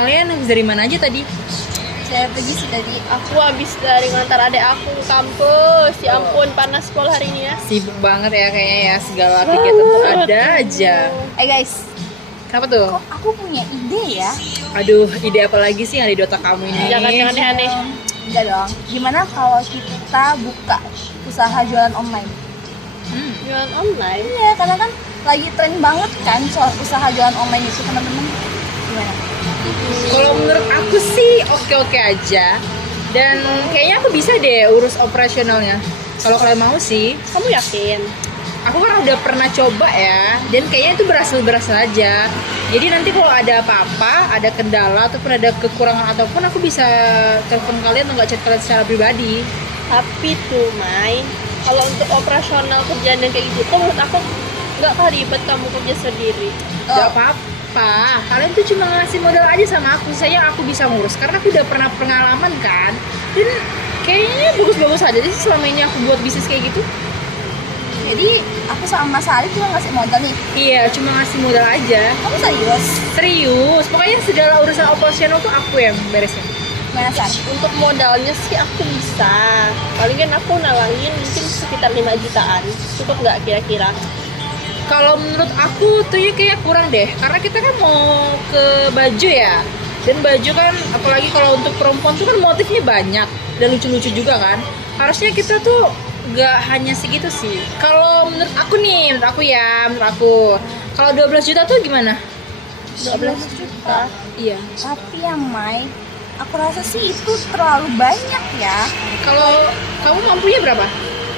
Kalian habis dari mana aja tadi? Saya pergi sih tadi. Aku habis dari ngantar adek aku ke kampus. Ya ampun, panas sekolah hari ini ya. Sibuk banget ya kayaknya ya, segala kegiatan tuh ada aja. Guys, Kenapa tuh? kok aku punya ide ya? Aduh, ide apa lagi sih yang ada di otak kamu ini? Jangan yang aneh-aneh. Enggak dong. Gimana kalau kita buka usaha jualan online? Jualan online. Iya, karena kan lagi tren banget kan soal usaha jualan online itu, teman-teman. Gimana? Kalau menurut aku sih oke-oke aja. Dan kayaknya aku bisa deh urus operasionalnya. Kalau kalian mau sih, Kamu yakin? aku kan udah pernah coba ya, dan kayaknya itu berhasil aja. Jadi nanti kalau ada apa-apa, ada kendala ataupun ada kekurangan ataupun, aku bisa telepon kalian atau nggak chat kalian secara pribadi. Tapi tuh, Mai, kalau untuk operasional kerjaan yang kayak gitu tuh menurut aku nggak ribet kamu kerja sendiri. Gak apa-apa, kalian tuh cuma ngasih modal aja sama aku, saya aku bisa ngurus karena aku udah pernah pengalaman kan. Dan kayaknya bagus-bagus aja sih selama ini aku buat bisnis kayak gitu. Jadi aku sama Mas Ali cuma ngasih modal nih. Iya, cuma ngasih modal aja. Kamu serius? Serius, pokoknya segala urusan operasional tuh aku yang beresin. Gimana, San? Untuk modalnya sih aku bisa. Palingan aku nalangin mungkin sekitar 5 jutaan. Cukup nggak kira-kira? Kalau menurut aku tuh ya kayak kurang deh, karena kita kan mau ke baju ya. Dan baju kan, apalagi kalau untuk perempuan tuh kan motifnya banyak dan lucu-lucu juga kan. Harusnya kita tuh nggak hanya segitu sih. Kalau menurut aku nih, menurut aku, kalau 12 juta tuh gimana? 12 juta. Iya. Tapi ya, Mai, aku rasa sih itu terlalu banyak ya. Kalau kamu mampunya berapa?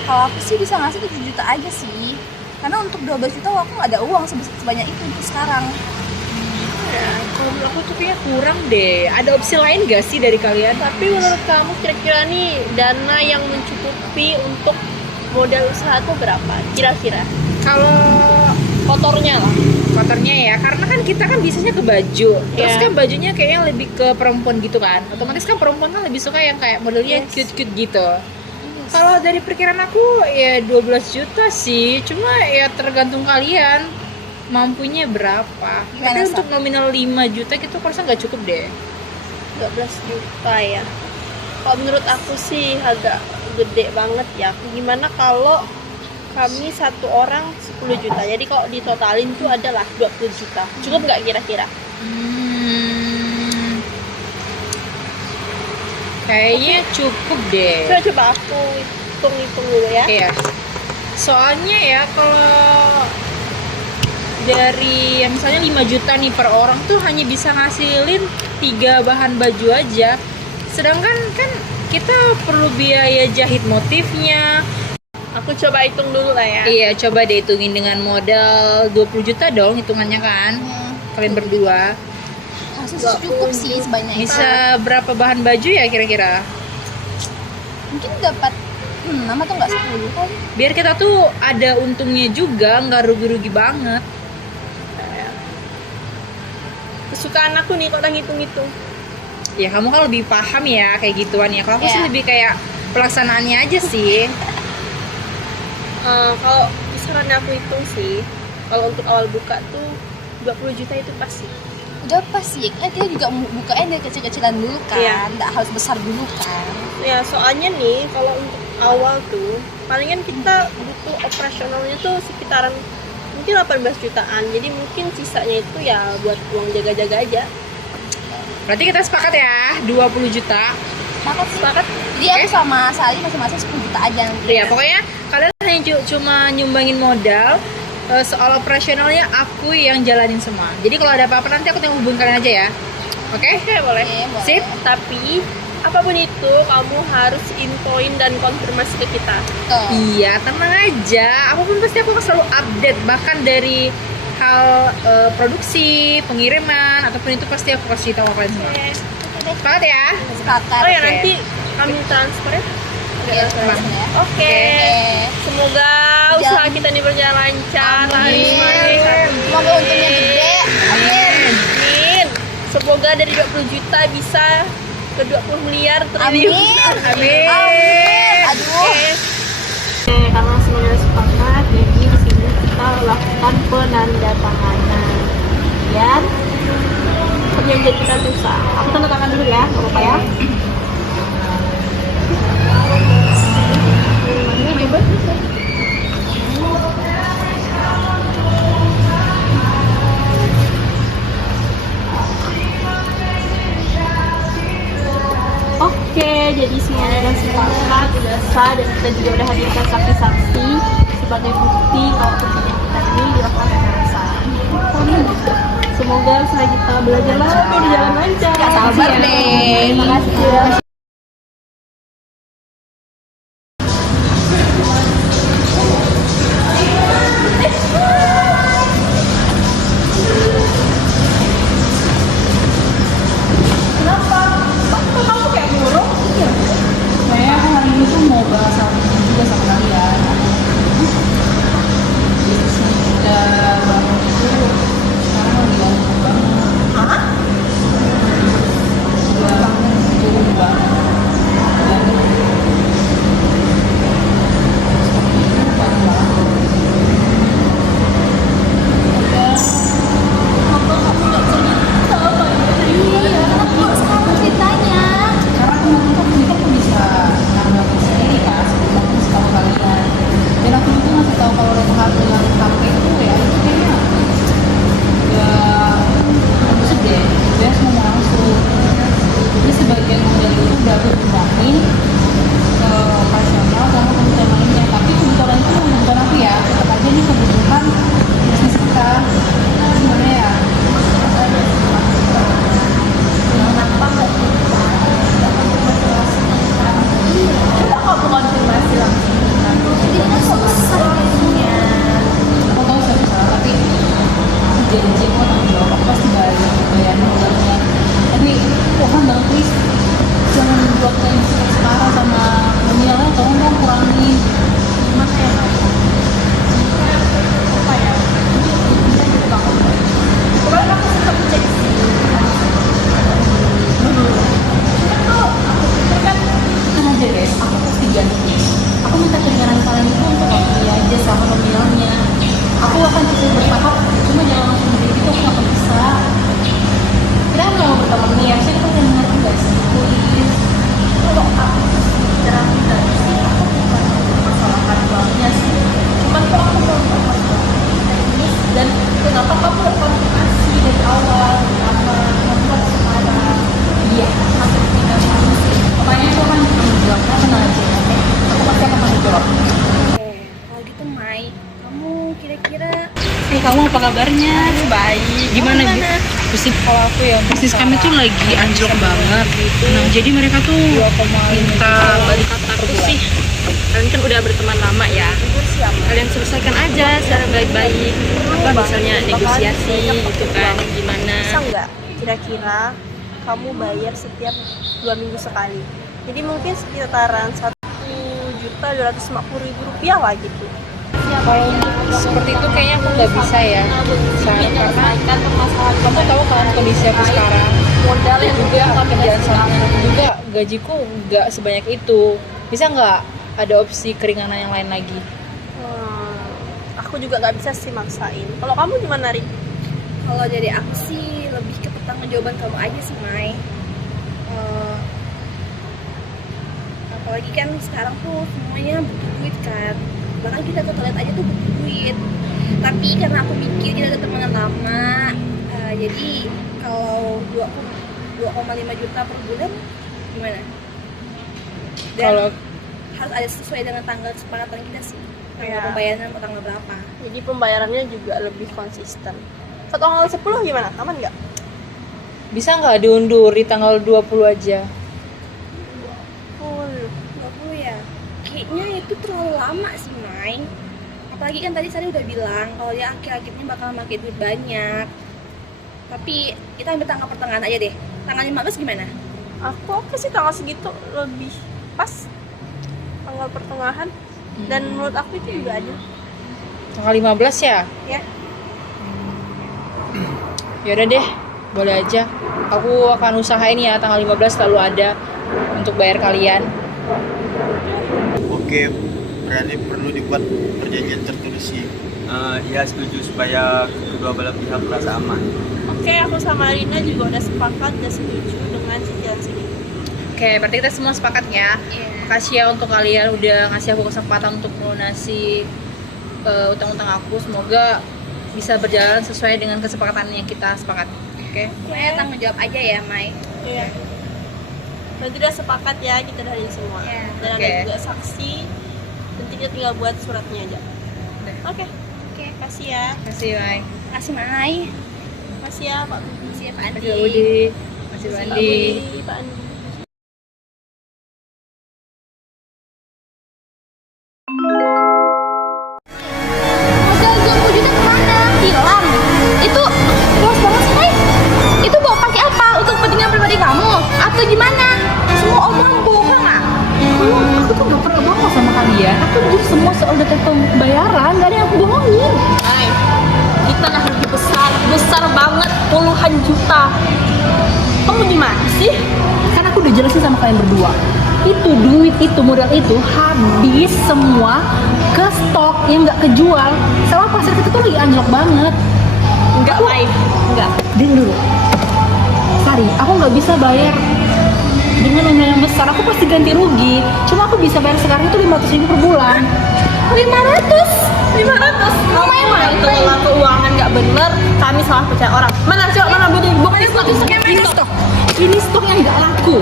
Kalau aku sih bisa ngasih 7 juta aja sih. Karena untuk 12 juta aku nggak ada uang sebanyak itu untuk sekarang. Ya, kalau menurut aku tuh kayaknya kurang deh. Ada opsi lain gak sih dari kalian? Tapi menurut kamu kira-kira nih dana yang mencukupi untuk modal usaha tuh berapa? Kira-kira? Kalau Kotornya lah. kotornya ya, karena kan kita kan bisanya ke baju. Terus Iya. kan bajunya kayaknya lebih ke perempuan gitu kan. Otomatis kan perempuan kan lebih suka yang kayak modelnya Yes. cute-cute gitu. Kalau dari perkiraan aku ya 12 juta sih. Cuma ya tergantung kalian mampunya berapa. Gimana, Tapi Sa? untuk nominal 5 juta gitu aku rasa nggak cukup deh. 12 juta ya. Kalau menurut aku sih agak gede banget ya. Gimana kalau kami satu orang 10 juta. Jadi kalau ditotalin tuh adalah 20 juta. Cukup nggak kira-kira? Kayaknya cukup deh. Coba aku hitung-hitung dulu ya. Iya. Soalnya ya kalau dari yang misalnya 5 juta nih per orang tuh hanya bisa ngasilin 3 bahan baju aja. Sedangkan kan kita perlu biaya jahit motifnya. Aku coba hitung dulu lah ya. Iya, coba deh hitungin dengan modal 20 juta dong hitungannya kan. Kalian berdua Harusnya sih cukup sih sebanyak itu. bisa berapa bahan baju ya kira-kira? Mungkin dapat 6 atau nggak 10 kan? Biar kita tuh ada untungnya juga, nggak rugi-rugi banget. Kesukaan aku nih kalau ngitung-ngitung. Ya kamu kan lebih paham ya kayak gituan ya. Kalau aku sih Iya. lebih kayak pelaksanaannya aja sih. Kalau misalnya aku hitung sih, kalau untuk awal buka tuh 20 juta itu pasti. Udah pas sih, kan kita juga bukanya dari kecil-kecilan dulu kan, Iya. nggak harus besar dulu kan. Ya soalnya nih kalau untuk awal tuh palingan kita butuh operasionalnya tuh sekitaran mungkin 18 jutaan. Jadi mungkin sisanya itu ya buat uang jaga-jaga aja. Berarti kita sepakat ya 20 juta. Sepakat sih. Sepakat? Jadi aku sama Sali masing-masing 10 juta aja nanti. Ya pokoknya kalian hanya cuma nyumbangin modal. Soal operasionalnya aku yang jalanin semua. Jadi kalau ada apa-apa nanti aku tinggal hubungin kalian aja ya. Oke? Oke, boleh. Oke, boleh. Sip. Tapi apapun itu kamu harus infoin dan konfirmasi ke kita. Tuh. Iya, tenang aja. Apapun pasti aku akan selalu update. Bahkan dari hal produksi, pengiriman, ataupun itu pasti aku kasih tahu kalian semua. Oke. Oke deh. Sepakat ya? Sepakat. Oh ya Oke. nanti kami transfer ya. Iya, Bang. ya. Oke. Oke. Semoga usaha kita ini berjalan lancar. Amin. Laris. Semoga untungnya gede. Amin. Amin. Semoga dari 20 juta bisa ke 20 miliar Amin. triliun. Amin. Amin. Aduh. Oke, karena semuanya sepakat, jadi di sini kita lakukan penandatanganan. Dan yang jadi kita susah. Aku tanda tangan dulu ya, nggak apa-apa ya. Oke, jadi semuanya udah sepakat, udah sah, dan kita juga udah hadirkan saksi-saksi sebagai bukti kalau kerjanya kita ini dilakukan secara sah. Semoga setelah kita belajar lagi berjalan lancar. Gak sabar deh. Terima kasih ya. Saya hari ini tuh mau bahas hal ini juga sama kalian. Udah bangun itu sekarang lagi bangun banget. Udah turun banget. Dan seperti itu bangun banget. Kenapa sekarang ceritanya? Karena aku nanti kan ini kan aku bisa nanggapi sendiri kan sebelum aku kasih tahu kalian. Dan aku itu ngasih tahu kalau Reinhard dengan HP itu ya itu kayaknya bagus deh. Dia ngomong langsung. Jadi sebagian model itu udah aku gunain ke operasional sama komputer lainnya. Tapi kebetulan itu bukan aku ya. Tetap aja ini kebutuhan bisnis kita. Gimana ya? Coba kamu konfirmasi langsung. Jadi itu susah jadinya. Aku tahu saya salah tapi aku janji kok tanggung jawab aku pasti bayar modalnya. Tapi Tuhan bang Chris jangan buat kayak sekarang sama dunia lain tolong dong kurangin. Gimana ya, Mai? Apa ya? Bisa gitu bang. Kemarin aku sempat cek sih. Tenang aja guys, aku pasti ganti. Aku minta keringanan kalian itu untuk ini aja sama nominalnya. Aku akan cicil bertahap, cuma jangan langsung beli itu aku nggak akan bisa. Kita kan mau berteman nih, harusnya kita yang mengerti guys. Please. Kalau aku secara pribadi sih aku bukan mempermasalahkan uangnya sih. Cuman kok aku mau mempermasalahkan teknis dan kenapa kamu konfirmasi dari awal kenapa membuat sekarang? Iya, Masuk tinggal kamu sih. pokoknya itu kan tanggung jawabnya tenang aja. Oke? Aku pasti akan tanggung jawab. Oke, kalau gitu Mai, kamu kira-kira Kamu apa kabarnya? Baik. Gimana bisnis kalau aku ya bisnis kami tuh lagi anjlok banget. Nah jadi mereka tuh minta balik Kataku sih, kalian kan udah berteman lama ya. Kalian selesaikan aja secara baik-baik. Apa misalnya negosiasi gitu kan, gimana? Bisa nggak kira-kira kamu bayar setiap 2 minggu sekali? Jadi mungkin sekitaran 1.250.000 rupiah lah gitu. kalau seperti itu kayaknya aku nggak bisa ya. Karena kamu tahu kan kondisi aku sekarang. Modal yang Juga kerjaan sampingan aku juga gajiku nggak sebanyak itu. Bisa nggak ada opsi keringanan yang lain lagi? Aku juga nggak bisa sih maksain. Kalau kamu gimana, Ri? kalau dari aku sih lebih ke pertanggungjawaban kamu aja sih Mai. Apalagi kan sekarang tuh semuanya butuh duit kan, bahkan kita ke toilet aja tuh butuh duit. Tapi karena aku pikir kita udah temenan lama, jadi kalau 2,5 juta per bulan gimana? Dan Kalau harus ada sesuai dengan tanggal kesepakatan kita sih, tanggal Ya. pembayaran atau tanggal berapa. Jadi pembayarannya juga lebih konsisten. Tanggal 10 gimana? Aman nggak? bisa nggak diundur di tanggal 20 aja? 20 ya? Kayaknya itu terlalu lama sih, Mai. Apalagi kan tadi Sari udah bilang kalau dia akhir-akhirnya bakal pakai duit banyak. Tapi kita ambil tanggal pertengahan aja deh. Tanggal 15 gimana? Aku oke sih tanggal segitu lebih pas. Tanggal pertengahan. Dan menurut aku itu juga ada. Tanggal 15 ya? Ya. Yaudah deh, boleh aja. Aku akan usahain ya tanggal 15 selalu ada untuk bayar kalian. Oke, berarti perlu dibuat perjanjian tertulis sih. Ya setuju supaya kedua belah pihak merasa aman. Oke, Oke, aku sama Alina juga udah sepakat, udah setuju dengan cicilan segitu. Oke, berarti kita semua sepakat ya. Makasih ya untuk kalian udah ngasih aku kesempatan untuk melunasi utang-utang aku. Semoga bisa berjalan sesuai dengan kesepakatan yang kita sepakat. Oke. Pokoknya tanggung jawab aja ya, Mai. Iya. Berarti udah sepakat ya kita dari semua. Iya. Dan Oke. ada juga saksi. Nanti kita tinggal buat suratnya aja. Udah. Oke. Oke. Kasih ya. Makasih, Mai. Makasih, Mai. Kasih ya Pak Makasih ya, Pak Makasih, Andi. Pak Budi. Makasih, Pak Pak Andi. Budi, Pak Andi. Modal 20 juta kemana? Hilang. Itu luas banget sih, Mai. Itu bawa pakai apa? Untuk kepentingan pribadi kamu? Atau gimana? Semua omongan bohong ah. Aku tuh gak pernah bohong sama kalian. Aku jujur semua soal data pembayaran, gak ada yang aku bohongin. Hai, kita nah lebih besar, besar banget, puluhan juta. Kamu gimana sih? Kan aku udah jelasin sama kalian berdua. Itu duit itu, modal itu habis semua ke stok yang nggak kejual. Sama pasar kita tuh lagi anjlok banget. Enggak, Mai. Enggak. Dengar dulu. Sari, aku nggak bisa bayar dengan nominal yang besar. Aku pasti ganti rugi. Cuma aku bisa bayar sekarang itu 500.000 per bulan. 500. 500. Kamu yang kelola keuangan nggak bener, kami salah percaya orang. Mana coba, mana Budi? Bukan Ini stok. Ini stok yang nggak laku.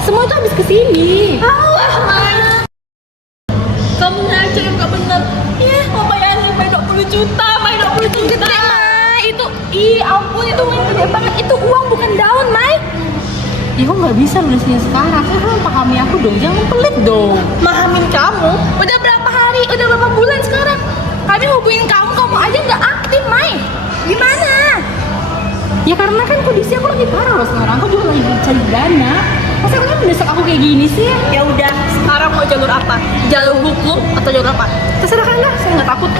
Semua itu habis ke sini. Kamu aja yang nggak bener. Iya, mau bayarin main 20 juta, main 20 juta. Mai, itu ampun, itu uang gede banget. Itu uang bukan daun, Mai. Ya kok nggak bisa lunasinya sekarang? Kan pahami aku dong, jangan pelit dong. Mahamin kamu. Udah berapa hari? Udah berapa bulan sekarang? Kami hubungin kamu aja nggak aktif, Mai. Gimana? Ya karena kan kondisi aku lagi parah loh sekarang. Aku juga lagi cari dana. Masa kalian mendesak aku kayak gini sih? Ya udah, sekarang mau jalur apa? Jalur hukum atau jalur apa? Terserah kalian lah, saya nggak takut.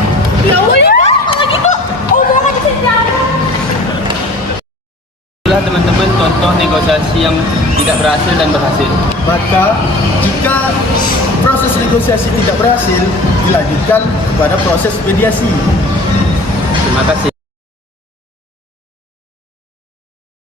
Ya udah, kalau gitu. Omongan aja jangan. Itulah teman-teman contoh negosiasi yang tidak berhasil dan berhasil. Maka jika proses negosiasi tidak berhasil, dilanjutkan kepada proses mediasi. Terima kasih.